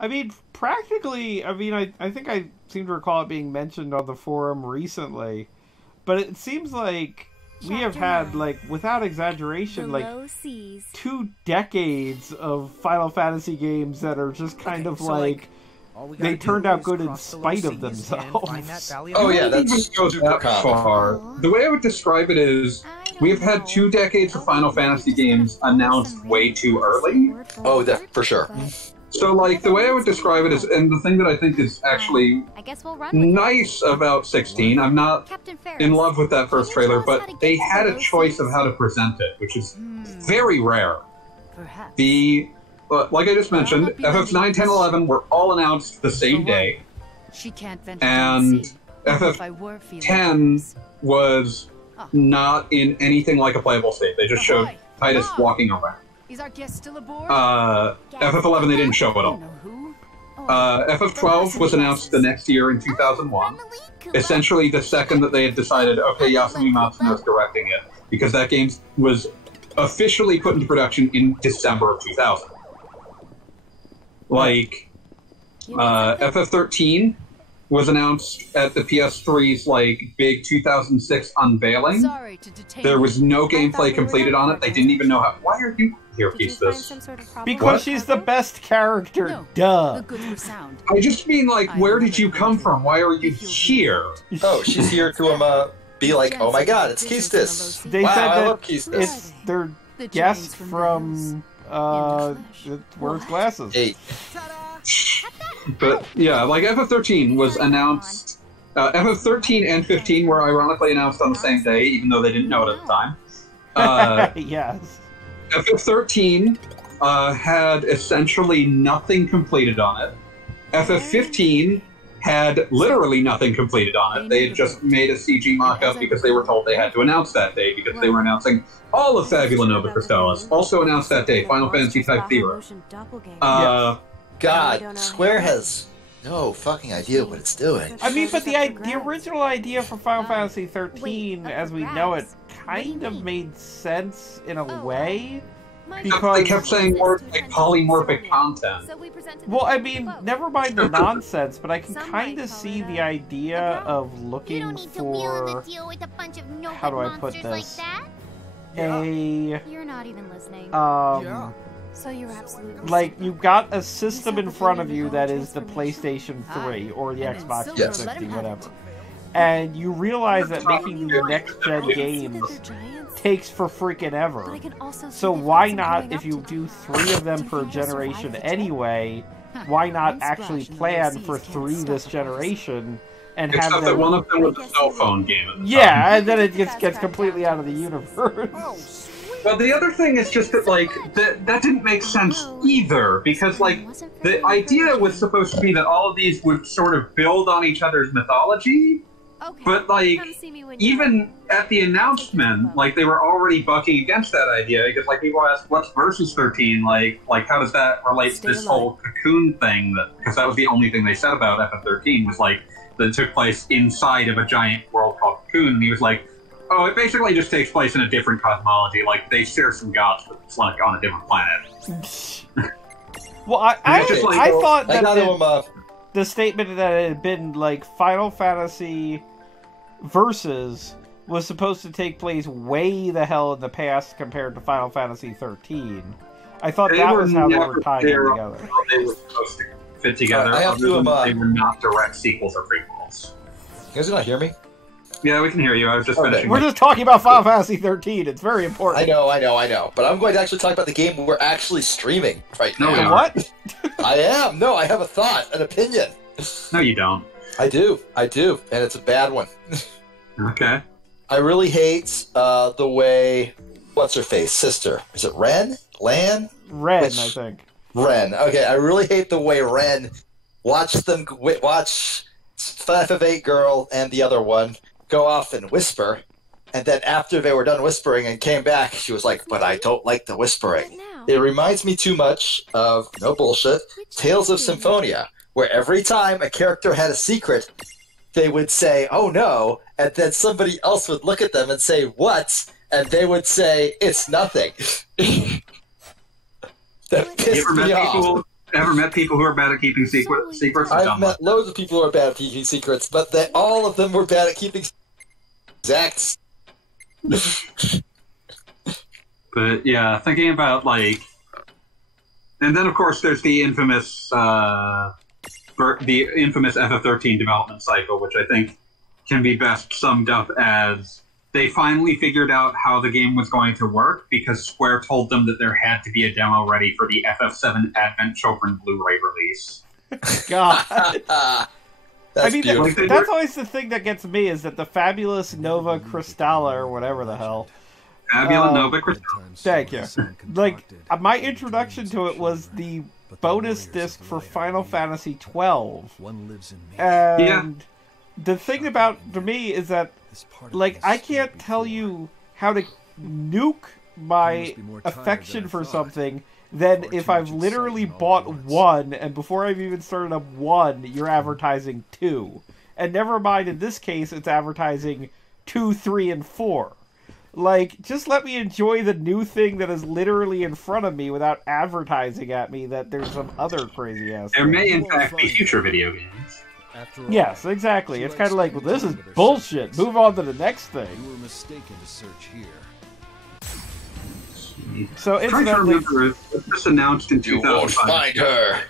I mean, practically, I mean, I think I seem to recall it being mentioned on the forum recently, but it seems like we have had, like, without exaggeration, like, 2 decades of Final Fantasy games that are just kind of like they turned out good in spite of themselves. Oh yeah, that goes that far. The way I would describe it is we've had 2 decades of Final Fantasy games announced way too early. Oh, that for sure. So, like, the way I would describe it is, and the thing that I think is actually nice about 16, I'm not in love with that first trailer, but they had a choice of how to present it, which is very rare. Like I just mentioned, FF 9, 10, 11 were all announced the same day, and FF 10 was not in anything like a playable state. They just showed Titus walking around. Is our guest still aboard? FF11 they didn't show at all. FF12 was announced the next year in 2001. Essentially the second that they had decided, okay, Yasumi Matsuno's directing it, because that game was officially put into production in December of 2000. Like, FF13 was announced at the PS3's, like, big 2006 unveiling. There was no gameplay completed on it. They didn't even know how... Why are you here, Pistas? Because she's the best character, duh. I just mean, like, where did you come from? Why are you here? Oh, she's here to be like, oh my god, it's Keistis. They wow, said I that love Keistis. it's their guest from, Where's Glasses? 8. But, yeah, like, FF13 was announced... FF13 and 15 were ironically announced on the same day, even though they didn't know it at the time. Yes. FF13 had essentially nothing completed on it. FF15 had literally nothing completed on it. They had just made a CG mock-up because they were told they had to announce that day, because they were announcing all of Fabula Nova Crystallis. Also announced that day, Final Fantasy Type Zero. God, Square has no fucking idea what it's doing. I mean, but the original idea for Final Fantasy 13, as we know it, kind of made sense in a way. Because they kept saying words like polymorphic content. Well, I mean, never mind the nonsense, but I can kind of see the idea of looking for... How do I put this? You're not even listening. So you're absolutely like, you've got a system in front of you that is the PlayStation 3 or the Xbox 360, whatever. And you realize that making these next-gen games takes for freaking ever. So why not, if you do 3 of them per generation anyway, why not actually plan for 3 this generation and have them... that one of them was a cell phone game at the Yeah, time. and then it gets completely out of the universe. Well, the other thing is just that, like, that didn't make sense either, because, like, the idea was supposed to be that all of these would sort of build on each other's mythology, but, like, even at the announcement, like, they were already bucking against that idea, because, like, people asked, what's Versus 13, like, how does that relate to this whole cocoon thing, because that was the only thing they said about FF13, was, like, that it took place inside of a giant world called Cocoon, and he was like, oh, it basically just takes place in a different cosmology. Like, they share some gods, but it's like on a different planet. Well, I thought that the statement that it had been, like, Final Fantasy Versus was supposed to take place way the hell in the past compared to Final Fantasy 13. I thought that was how they were tying them together. They were supposed to fit together, I have other to, than they were not direct sequels or prequels. You guys not hear me? Yeah, we can hear you. I was just finishing. We're just talking about Final Fantasy 13. It's very important. I know. But I'm going to actually talk about the game we're actually streaming right now. No, what? I am. No, I have a thought, an opinion. No, you don't. I do. And it's a bad one. Okay. I really hate the way... What's her face? Sister. Is it Ren? Lan? Ren, I think. Ren. Okay, I really hate the way Ren watch FF8 girl and the other one go off and whisper, and then after they were done whispering and came back, she was like, but I don't like the whispering. It reminds me too much of, no bullshit, Tales of Symphonia, where every time a character had a secret, they would say, oh no, and then somebody else would look at them and say, what? And they would say, it's nothing. That pissed me off. ever met people who are bad at keeping secrets? I've met loads of people who are bad at keeping secrets, but all of them were bad at keeping exacts. But yeah, thinking about like, and then of course there's the infamous FF13 development cycle, which I think can be best summed up as they finally figured out how the game was going to work because Square told them that there had to be a demo ready for the FF7 Advent Children Blu-ray release. God. That's that's always the thing that gets me, is that the Fabulous Nova Crystalla, or whatever the hell. Fabulous Nova Crystalla. Thank you. Like, my introduction to it was the bonus disc for Final Fantasy XII. And the thing about, for me, is that, like, I can't tell you how to nuke my affection for something than if I've literally bought 1, and before I've even started up 1, you're advertising 2. And never mind, in this case, it's advertising 2, 3, and 4. Like, just let me enjoy the new thing that is literally in front of me without advertising at me that there's some other crazy ass There thing. may, in fact, be future video games. Yes, exactly. It's kind of like, well, this is bullshit. Move on to the next thing. You were mistaken to search here. So I'm trying to incidentally, remember, it was just announced in You won't 2005. find her.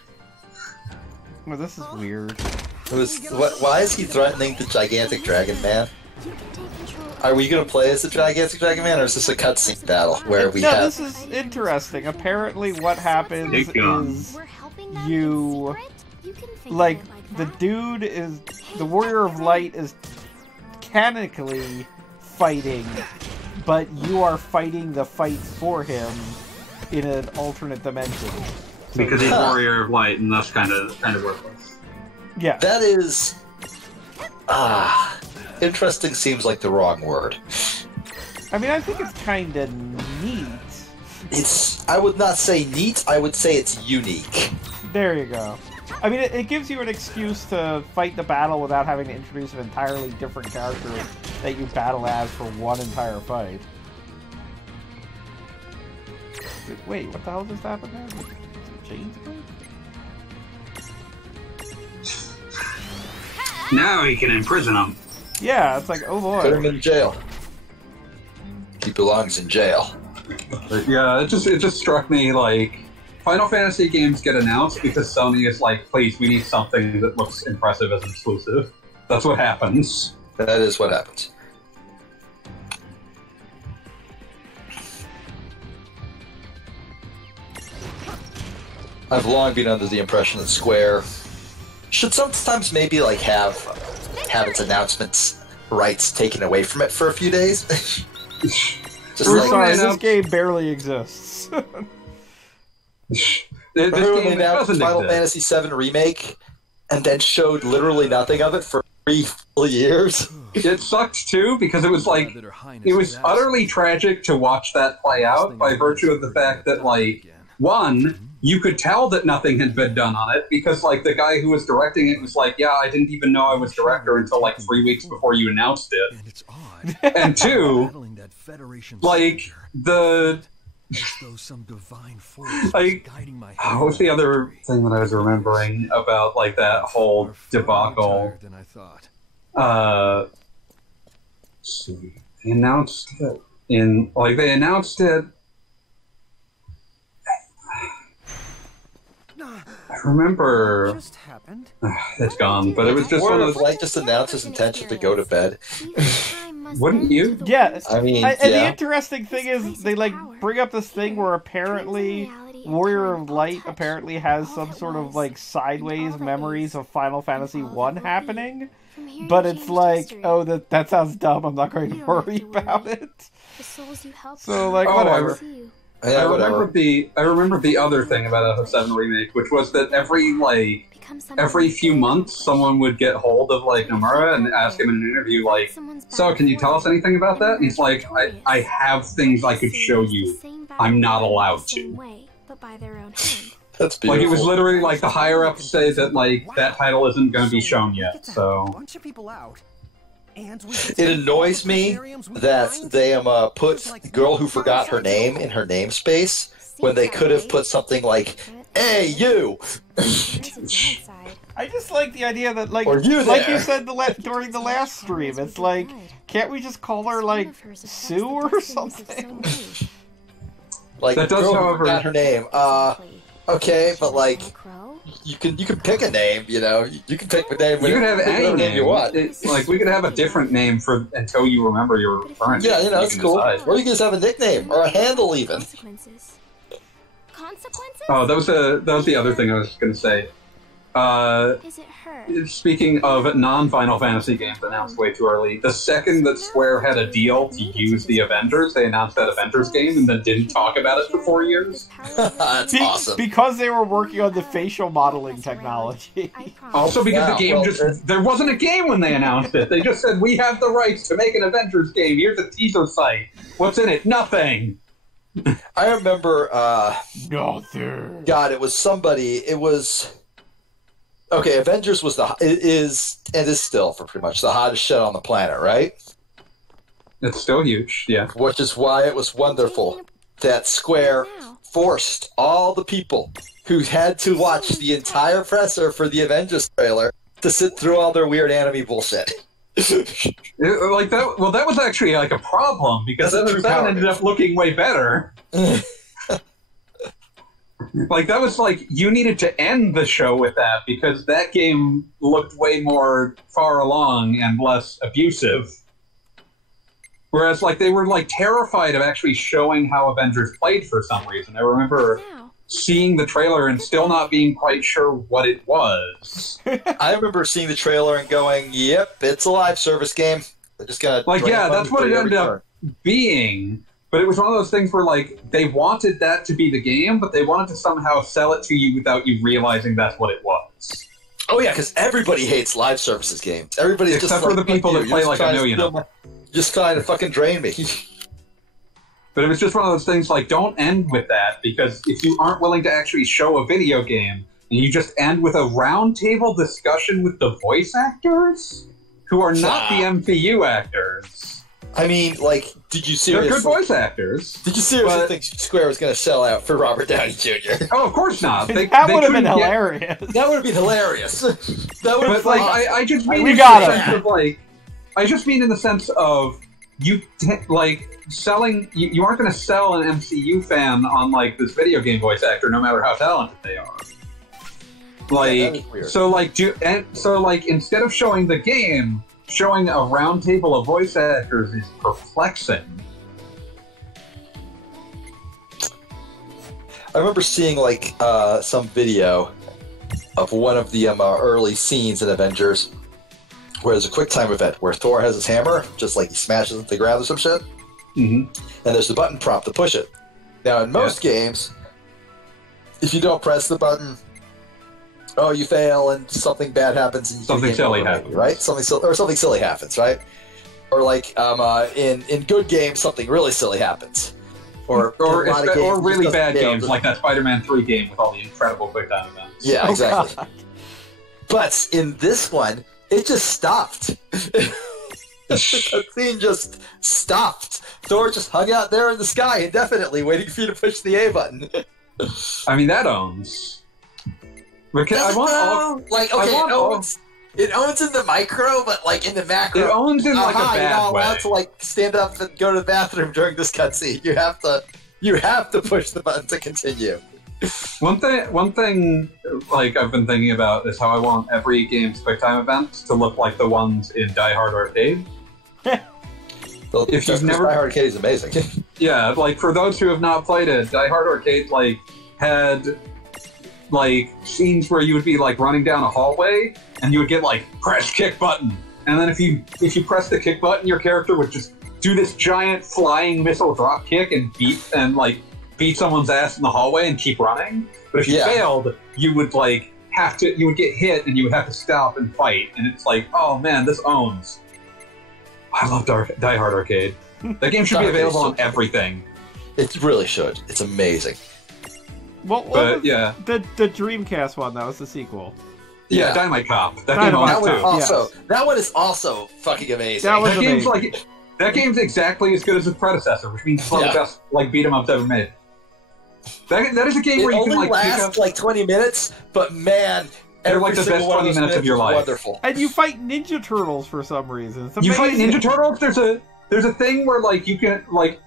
well, this is weird. Why is he threatening the gigantic dragon man? Are we going to play as the gigantic dragon man, or is this a cutscene battle where we have... this is interesting. Apparently what happens is you... Like, the dude is... The Warrior of Light is canonically fighting, but you are fighting the fight for him in an alternate dimension. So, Because he's Warrior of Light, and that's kind of worthless. yeah. That is... interesting seems like the wrong word. I mean, I think it's kind of neat. I would not say neat, I would say it's unique. There you go. I mean, it gives you an excuse to fight the battle without having to introduce an entirely different character that you battle as for one entire fight. Wait, what the hell just happened there? Chains break? Now he can imprison him. Yeah, it's like, oh boy. Put him in jail. He belongs in jail. But yeah, it just struck me like Final Fantasy games get announced because Sony is like, please, we need something that looks impressive as exclusive. That's what happens. That is what happens. I've long been under the impression that Square should sometimes maybe like have its announcements rights taken away from it for a few days. Just We're like, sorry, this game barely exists. This remember when they game announced doesn't Final exist. Fantasy VII Remake and then showed literally nothing of it for 3 full years? It sucked too because it was like it was utterly tragic to watch that play out by virtue of the fact that like one, you could tell that nothing had been done on it because like the guy who was directing it was like, yeah, I didn't even know I was director until like 3 weeks before you announced it. And it's odd. And two, Battling that Federation like soldier, the as though some divine force was like guiding my what was the other thing that I was remembering about like that whole Are far debacle? tired than I thought. Let's see. They announced it they announced it. I remember. Just happened. It's gone, but it was just one Warrior of of those. Light just announced his intention to go to bed. Wouldn't you? Yeah, I mean, and the yeah. interesting thing is they like bring up this thing where apparently Warrior of Light apparently has some sort of like sideways memories of Final Fantasy 1 happening, but it's like, oh, that sounds dumb, I'm not going to worry about it. So like, Oh, whatever. Yeah, whatever. I remember the other thing about FF7 Remake, which was that every few months someone would get hold of like Nomura and ask him in an interview like, so can you tell us anything about that? And he's like, I have things I could show you. I'm not allowed to. That's beautiful. Like it was literally like the higher ups say that like that title isn't going to be shown yet. So Bunch of people out. And we It annoys me that they put Girl Who Forgot Her Name in her namespace, when they could have put something like, "Hey, you." I just like the idea that, like you said during the last stream, it's like, can't we just call her, like, Sue or something? Like, that does, however, not her name. Okay, but like, you can pick a name. You know, you can pick a name. You can have any name you want. Like, we could have a different name for until you remember your referring. Yeah, you know, it's cool. Decide. Or you can just have a nickname or a handle, even. Oh, that was the other thing I was going to say. Is it her? Speaking of non-Final Fantasy games announced way too early, the second that Square had a deal to use the Avengers, they announced that Avengers game and then didn't talk about it for 4 years. That's awesome. Because they were working on the facial modeling technology. Also because the game there wasn't a game when they announced it. They just said, we have the rights to make an Avengers game. Here's a teaser site. What's in it? Nothing. I remember, Nothing. God, it was somebody, it was... Okay, Avengers was is still for pretty much the hottest shit on the planet, right? It's still huge, yeah. Which is why it was wonderful that Square forced all the people who had to watch the entire presser for the Avengers trailer to sit through all their weird anime bullshit. Like that. Well, that was actually like a problem because that ended up looking way better. Like, that was like, you needed to end the show with that because that game looked way more far along and less abusive. Whereas, like, they were, like, terrified of actually showing how Avengers played for some reason. I remember seeing the trailer and still not being quite sure what it was. I remember seeing the trailer and going, yep, it's a live service game. They're just gonna... Like, yeah, that's what it ended up being. But it was one of those things where, like, they wanted that to be the game, but they wanted to somehow sell it to you without you realizing that's what it was. Oh, yeah, because everybody hates live services games. Everybody's Except just for the people that play like a million of them. Just trying to fucking drain me. But it was just one of those things, like, don't end with that, because if you aren't willing to actually show a video game, and you just end with a roundtable discussion with the voice actors, who are not the MCU actors... I mean, like, did you seriously... They're good voice actors. Did you seriously think Square was going to sell out for Robert Downey Jr.? Oh, of course not. That would have been hilarious. That would have been hilarious. That would have like, I just mean we in got the sense of, like... I just mean in the sense of, selling... You aren't going to sell an MCU fan on, like, this video game voice actor, no matter how talented they are. Like, yeah, instead of showing the game... Showing a round table of voice actors is perplexing. I remember seeing, like, some video of one of the early scenes in Avengers where there's a quick time event where Thor has his hammer, just like he smashes it to the ground or some shit. Mm-hmm. And there's the button prompt to push it. Now, in most games, if you don't press the button... Oh, you fail and something bad happens. And something silly happens, right? Something silly happens, right? Or like in good games, something really silly happens. Or really bad games like that Spider-Man 3 game with all the incredible quick time events. Yeah, exactly. But in this one, it just stopped. The scene just stopped. Thor just hung out there in the sky indefinitely, waiting for you to push the A button. I mean, that owns. Because it owns in the micro, but like in the macro, it owns in like a bad way. You're not allowed to like stand up and go to the bathroom during this cutscene. You have to push the button to continue. One thing, like I've been thinking about is how I want every game's QuickTime events to look like the ones in Die Hard Arcade. If you've never, Die Hard Arcade is amazing. Yeah, like for those who have not played it, Die Hard Arcade like had. Like, scenes where you would be, like, running down a hallway, and you would get, like, press kick button. And then if you press the kick button, your character would just do this giant flying missile drop kick and beat someone's ass in the hallway and keep running. But if you failed, you would, like, you would get hit and you would have to stop and fight. And it's like, oh man, this owns. I love Die Hard Arcade. That game should be available on everything. It really should. It's amazing. Well, the Dreamcast one, that was the sequel. Yeah, Dynamite Cop. That one is also fucking amazing. That game's exactly as good as its predecessor, which means it's one of the best beat 'em ups ever made. That is a game where you can like lasts pick up like 20 minutes, but man, they're like the best 20 minutes of your life. Wonderful. And you fight Ninja Turtles for some reason. You fight Ninja Turtles? There's a thing where like you can like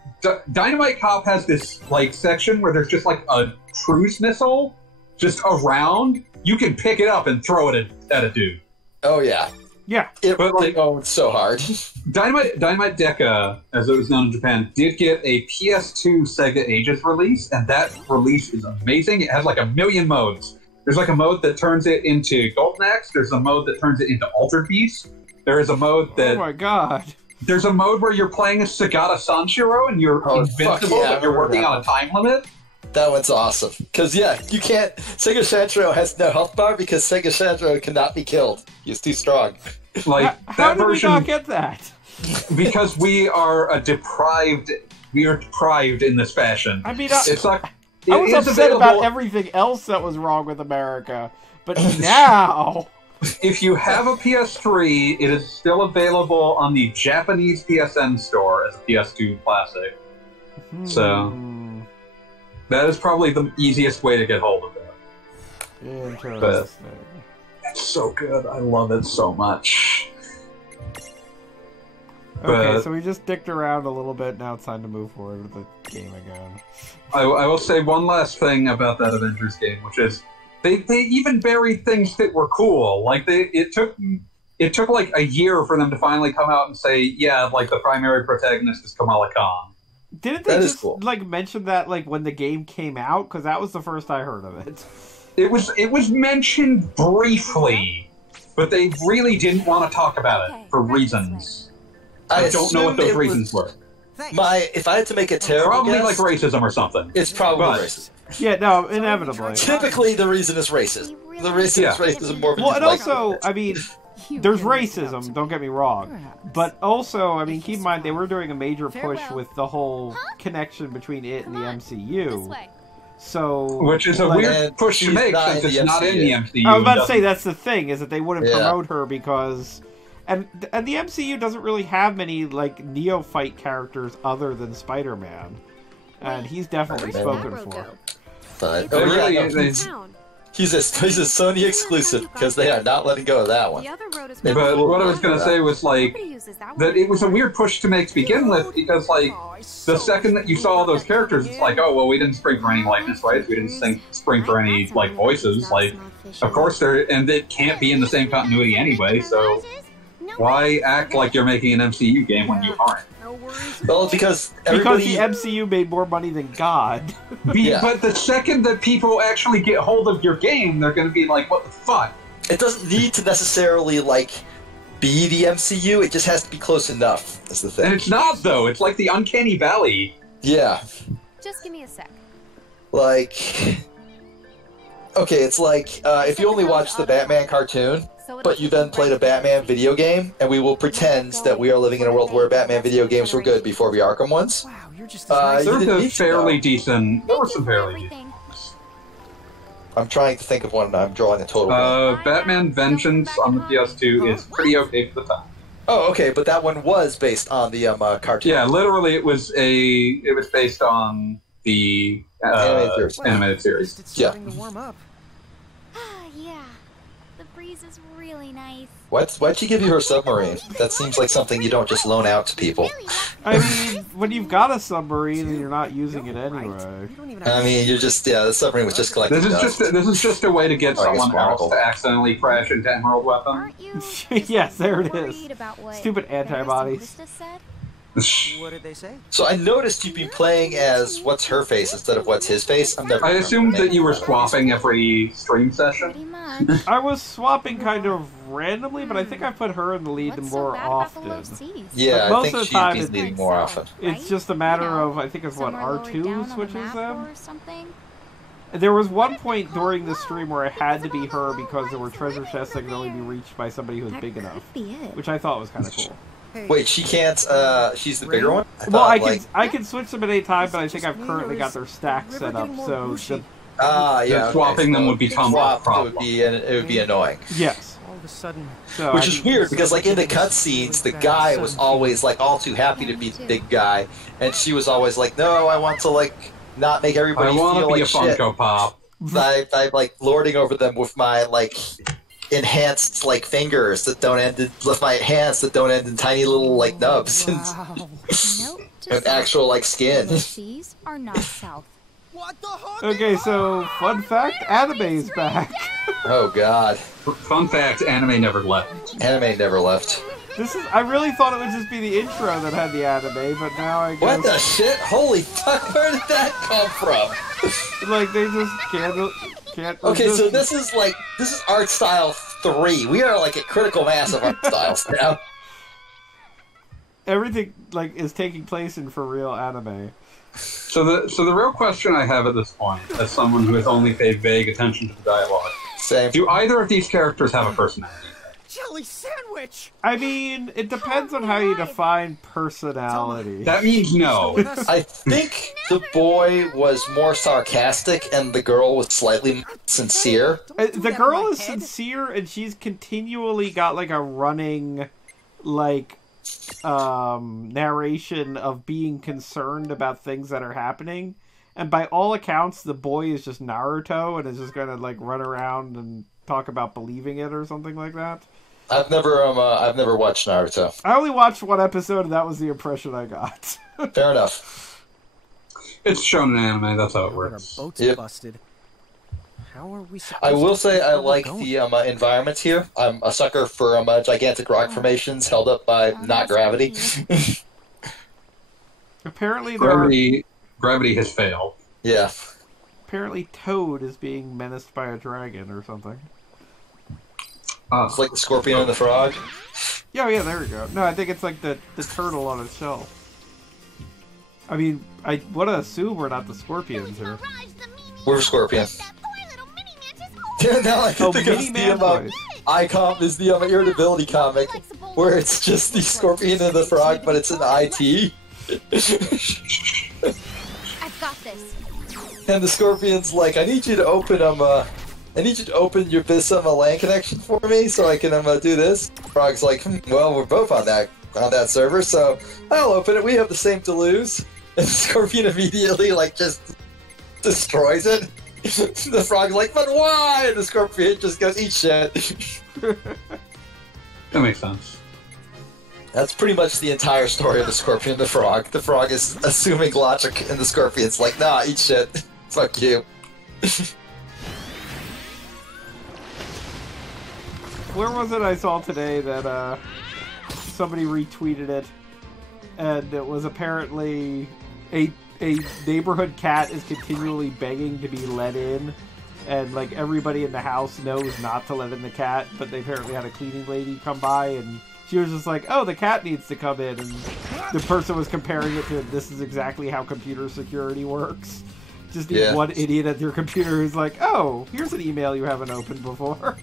Dynamite Cop has this like section where there's just like a cruise missile just around. You can pick it up and throw it at a dude. Oh yeah. Yeah. But like it's so hard. Dynamite Deca, as it was known in Japan, did get a PS2 Sega Ages release, and that release is amazing. It has like 1 million modes. There's like a mode that turns it into Golden Axe. There's a mode that turns it into Altered Beast. There is a mode that... Oh my god. There's a mode where you're playing as Sagata Sanshiro, and you're invincible, but you're working on a time limit. That one's awesome. Because, yeah, you can't... Sega Sanshiro has no health bar because Sega Sanshiro cannot be killed. He's too strong. Like, how that did version... we not get that? Because we are deprived in this fashion. I mean, it's like... I was upset about everything else that was wrong with America, but now... If you have a PS3, it is still available on the Japanese PSN store as a PS2 Classic. So, that is probably the easiest way to get hold of it. Interesting. But it's so good. I love it so much. Okay, so we just dicked around a little bit. Now it's time to move forward with the game again. I will say one last thing about that Avengers game, which is they even buried things that were cool. Like it took like a year for them to finally come out and say, yeah, like the primary protagonist is Kamala Khan. Didn't they just like mention that like when the game came out? Because that was the first I heard of it. It was mentioned briefly, but they really didn't want to talk about it for reasons. I don't know what those reasons were. If I had to make a terrible probably guess, like racism or something. It's probably racism. Yeah, no, inevitably. Typically, the reason is racist. The reason is racism more than and also, I mean, there's racism, don't get me wrong. But also, I mean, keep in mind, they were doing a major push with the whole connection between it and the MCU. So, which is a weird push to make since it's not in the MCU. I was about to say, that's the thing, is that they wouldn't promote her because... And the MCU doesn't really have many, like, neophyte characters other than Spider-Man. And he's definitely spoken for. But he's a Sony exclusive because they are not letting go of that one. But what I was going to say was like that it was a weird push to make to begin with because like the second that you saw all those characters, it's like, oh well, we didn't spring for any likeness rights, we didn't spring for any like voices. Like, of course and it can't be in the same continuity anyway. So why act like you're making an MCU game when you aren't? Well, because the MCU made more money than God. But the second that people actually get hold of your game, they're going to be like, what the fuck? It doesn't need to necessarily, like, be the MCU. It just has to be close enough, is the thing. And it's not, though. It's like the Uncanny Valley. Yeah. Just give me a sec. Like... Okay, it's like, if you only watch the Batman cartoon, but you then played a Batman video game, and we will pretend that we are living in a world where Batman video games were good before the Arkham ones. Wow, you're just There were some fairly decent. I'm trying to think of one, and I'm drawing a total. Batman Vengeance on the PS2 is pretty okay for the time. Oh, okay, but that one was based on the cartoon. Yeah, literally, it was based on the animated series. It's starting to warm up. Yeah, the breeze is really nice. Why'd she give you her submarine? That seems like something you don't just loan out to people. I mean, when you've got a submarine and you're not using it anyway. I mean, you're just, the submarine was just collecting dust. This is just a way to get someone else to accidentally crash into Emerald Weapon. Yes, there it is. Stupid antibodies. What did they say? So I noticed you've been playing as what's her face instead of what's his face. I assumed that you were swapping every stream session. I was swapping kind of randomly, but I think I put her in the lead more often. Yeah, most I think of the time she's leading more often. It's just a matter of, I think it's what, R2 switches them? There was one point during the stream where it had to be her because there were treasure chests that could only be reached by somebody who was big enough. Which I thought was kind of cool. Wait, she can't, she's the bigger one? Well, I can switch them at any time, but I think I've currently got their stack set up, so... swapping them would be problem. It would be annoying. Yes. All of a sudden... Which is weird, because, like, in the cutscenes, the guy was always, like, all too happy to be the big guy, and she was always like, no, I want to, like, not make everybody I want feel to be like a shit Funko Pop. by like lording over them with my like enhanced like fingers that don't end in, with my hands that don't end in tiny little like nubs and, and actual like skin. These are not south. Okay, so fun fact: anime is back. Oh god. Fun fact: anime never left. Anime never left. I really thought it would just be the intro that had the anime, but now I guess... What the shit? Holy fuck, where did that come from? Like, they just can't Okay, resist. so this is art style 3. We are like a critical mass of art styles now. Everything, like, is taking place in for real anime. So the real question I have at this point, as someone who has only paid vague attention to the dialogue, Same. do either of these characters have a personality? Jelly sandwich! I mean, it depends on how you define personality. That means no. I think the boy was more sarcastic and the girl was slightly sincere. The girl is sincere, and she's continually got, like, a running, like, narration of being concerned about things that are happening. And by all accounts, the boy is just Naruto and is just gonna, like, run around and talk about believing it or something like that. I've never watched Naruto. I only watched one episode, and that was the impression I got. Fair enough. It's shown in anime, that's how it works. Our boat's Yep. busted. How are we supposed I will say I where we're like going? the environment here. I'm a sucker for gigantic rock formations held up by not gravity. Apparently, there are... Gravity has failed. Yeah. Apparently, Toad is being menaced by a dragon or something. It's like the scorpion and the frog. Yeah, yeah, there we go. No, I think it's like the turtle on its shell. I mean, I want to assume we're not the scorpions here. We're scorpion. Now I can think of Mini-Man the voice. ICOM is the irritability comic where it's just the scorpion and the frog, but it's an IT. I've got this. And the scorpion's like, I need you to open your Bisama LAN connection for me so I can do this. Frog's like, well, we're both on that server, so I'll open it. We have the same to lose. And the scorpion immediately like just destroys it. The frog's like, but why? And the scorpion just goes, eat shit. That makes sense. That's pretty much the entire story of the scorpion and the frog. The frog is assuming logic, and the scorpion's like, nah, eat shit. Fuck you. Where was it I saw today that somebody retweeted it, and it was apparently a neighborhood cat is continually begging to be let in, and like everybody in the house knows not to let in the cat, but they apparently had a cleaning lady come by, and she was just like, oh, the cat needs to come in, and the person was comparing it to, this is exactly how computer security works. Just one idiot at your computer who's like, oh, here's an email you haven't opened before.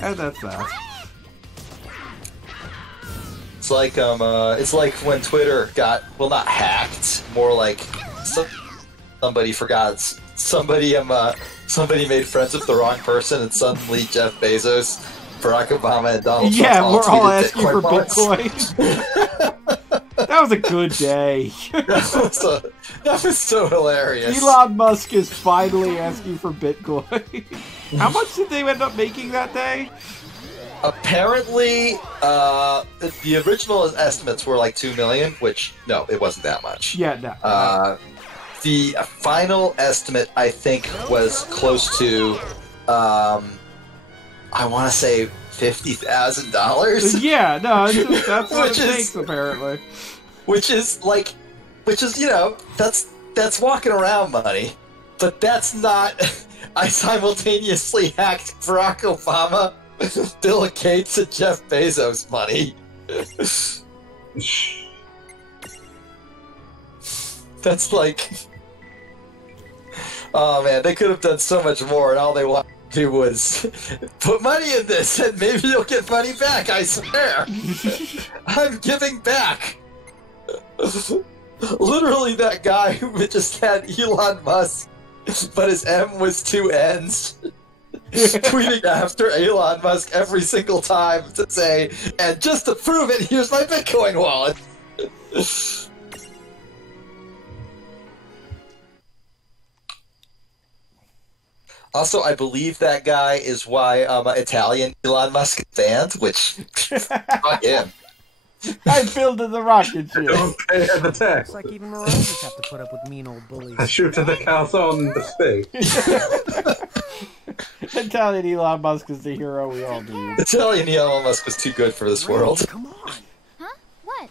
And that's that. It's like when Twitter got, well, not hacked, more like somebody forgot. Somebody made friends with the wrong person, and suddenly Jeff Bezos, Barack Obama, and Donald Trump we're all tweeted asking for Bitcoin. That was a good day. That was so hilarious. Elon Musk is finally asking for Bitcoin. How much did they end up making that day? Apparently, the original estimates were like 2 million, which, no, it wasn't that much. Yeah, no. The final estimate, I think, was close to, I want to say $50,000. Yeah, no, it's just, that's what it takes, apparently. Which is, you know, that's walking around money, but that's not... I simultaneously hacked Barack Obama, Bill Gates, and Jeff Bezos' money. That's like... Oh man, they could have done so much more, and all they wanted to do was put money in this, and maybe you'll get money back, I swear! I'm giving back! Literally that guy who just had Elon Musk, but his M was 2 N's, tweeting after Elon Musk every single time to say, and just to prove it, here's my Bitcoin wallet! Also, I believe that guy is why Italian Elon Musk is banned, which fuck him. I built in the rocket ship. Don't pay the tax. Looks like even mirages have to put up with mean old bullies. I shoot to the calzone in the space. Italian Elon Musk is the hero we all need. Italian Elon Musk was too good for this world. Come on. Huh? What?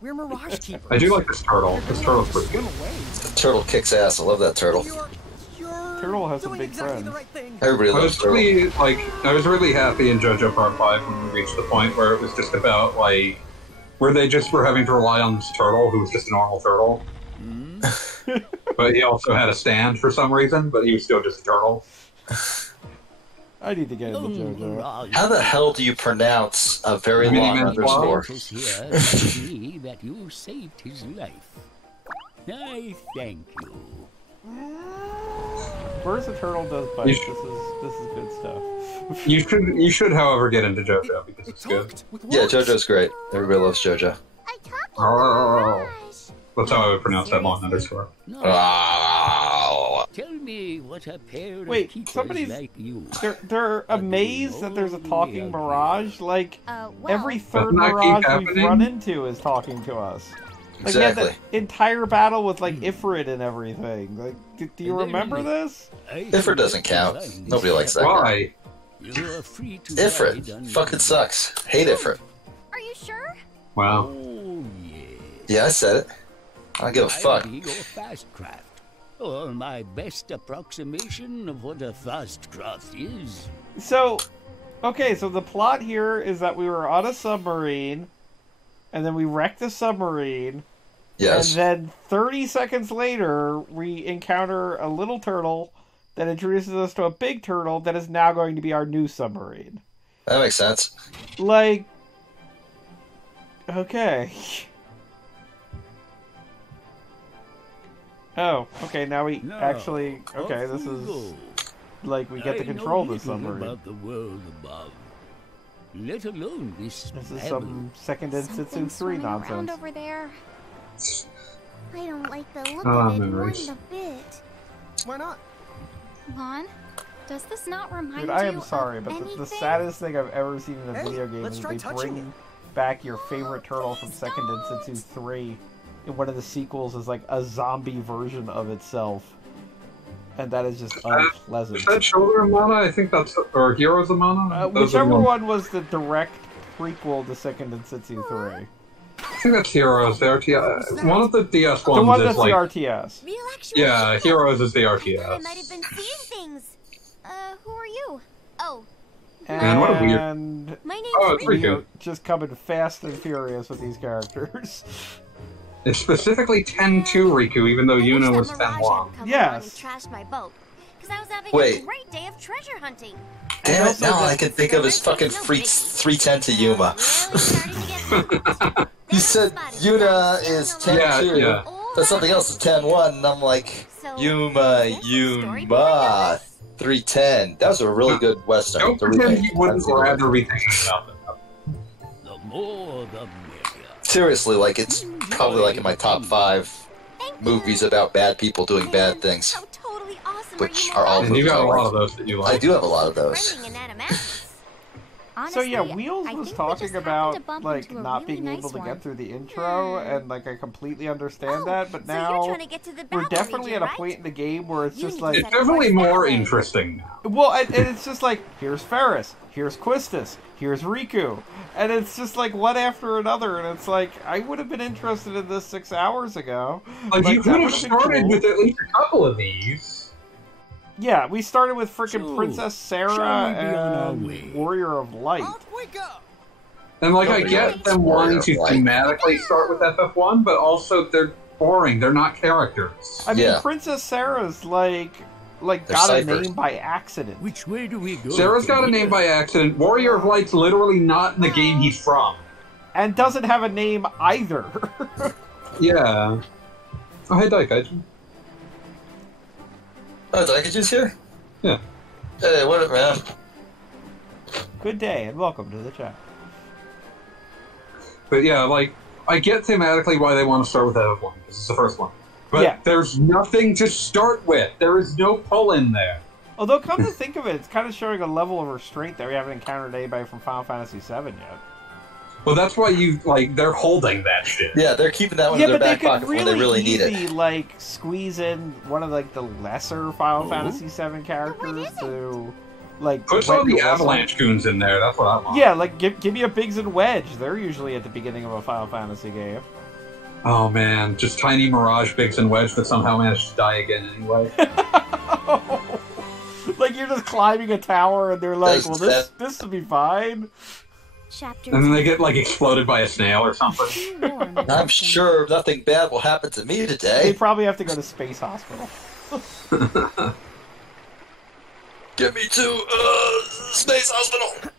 We're Mirage Keepers. I do like this turtle. This turtle's pretty good. The turtle kicks ass. I love that turtle. Turtle has some doing big exactly friends. the right thing. Everybody loves turtle. I was really happy in JoJo Part 5 when we reached the point where it was just about, like, where they just were having to rely on this turtle, who was just a normal turtle. But he also had a stand for some reason, but he was still just a turtle. I need to get into JoJo. How the hell do you pronounce a very long underscore? Here to see that you saved his life. I thank you. Where's the turtle does bite? This is good stuff. You should, however, get into JoJo because it's good. Yeah, JoJo's great. Everybody loves JoJo. I talk Oh, that's how I would pronounce that long underscore. No. Oh. Tell me what a pair Wait, of teachers somebody's- like you. They're amazed that there's a talking Mirage. Like, well, every third Doesn't that keep Mirage we've happening? run into is talking to us. Like, we had Exactly. that entire battle with, like, Ifrit and everything. Like, do you remember this? Ifrit doesn't count. Nobody likes that guy. Why? You're free to ride Ifrit. on Fucking your- sucks. Hate Ifrit. Are you sure? Wow. Oh, yes. Yeah, I said it. I don't give a fuck. I'll be your fast craft. Or my best approximation of what a fast craft is. So, okay, so the plot here is that we were on a submarine, and then we wrecked the submarine, Yes. and then 30 seconds later, we encounter a little turtle that introduces us to a big turtle that is now going to be our new submarine. That makes sense. Like, okay. Oh, okay, now we Now, actually, okay, off this we is, go. like, we get to I control know this little submarine. about the world above, let alone this This is pebble. some second Insitsu Something 3 swimming around nonsense. over there. I don't like the look Ah, of it memories. one bit. Why not? Lon, does this not remind Dude, you I am of sorry, but the anything? saddest thing I've ever seen in a Hey, video game let's is try they touching bring back your favorite turtle from Second Insitsu 3 in one of the sequels as like a zombie version of itself. And that is just unpleasant. Is that Children of Mana? I think that's... Or Heroes of Mana? Those are the Whichever ones. one was the direct prequel to Second Insitsu 3. I think that's Heroes. The RTS. One of the DS The ones one is that's like... the RTS. Real actual Yeah, shit. Heroes is the I might have RTS. been seeing things. Who are you? Oh, Man, what a weird- And my name's Oh, it's Rick. Riku. we are just coming fast and furious with these characters. It's specifically 10-2 Riku, even though I wish Yuna that was Mirage 10 hadn't long. come Yes. along and trashed my boat. 'Cause I was having Wait. a great day of treasure hunting. Damn it, also now the- I can think of his fucking 310 to Yuma. Really started to get hooked. You said Yuna is 10-2, Yeah. but something else is 10-1, and I'm like, Yuma, 310. That was a really good Western. Don't The pretend remake. you wouldn't I've seen it. rather be thinking about it. The more the merrier. Seriously, like, it's probably like in my top 5 Thank you. movies about bad people doing bad things. How totally awesome Which you are all Mirage? And you got a movies. lot of those that you I like. do have a lot of those. Friending and animatics. So yeah, Honestly, Wheels I was think we talking just happened about to bump like into a not really being nice able to one. get through the intro, and like I completely understand Oh, that, but so you're now trying to get to the we're battle definitely region, at a right? point in the game where it's You just need like, to It's set a definitely course that more way. interesting now. well, and it's just like, here's Ferris, here's Quistis, here's Riku, and it's just like one after another, and it's like, I would have been interested in this 6 hours ago. Like, you that could have would've been started cool. with at least a couple of these. Yeah, we started with frickin' So, Princess Sarah shall we be on our and way? Warrior of Light. Halt, wake up! And like, I Nobody get likes them wanting to Warrior of Light. thematically start with FF1, but also they're boring. They're not characters. I mean, Yeah. Princess Sarah's like They're got a ciphers. name by accident. Which way do we go? Sarah's got a from name here? by accident. Warrior of Light's literally not in the game he's from. And doesn't have a name either. Yeah. Oh, hey, Daikaiju. Oh, Daikaju's here? Yeah. Hey, what up, man? Good day and welcome to the chat. But yeah, like, I get thematically why they want to start with FF1. This is the first one. But there's nothing to start with. There is no pull in there. Although, come to think of it, it's kind of showing a level of restraint that we haven't encountered anybody from Final Fantasy VII yet. Well, that's why they're holding that shit. Yeah, they're keeping that one in their back pocket when they really need it. Like, squeeze in one of, like, the lesser Final Fantasy VII characters to, like... Put all the Avalanche goons in there, that's what I want. Yeah, like, give me a Biggs and Wedge. They're usually at the beginning of a Final Fantasy game. Oh, man. Just tiny Mirage, Biggs, and Wedge that somehow managed to die again anyway. Like, you're just climbing a tower, and they're like, well, this will be fine. Chapter and then they get, like, exploded by a snail or something. I'm sure nothing bad will happen to me today. They probably have to go to Space Hospital. Get me to Space Hospital!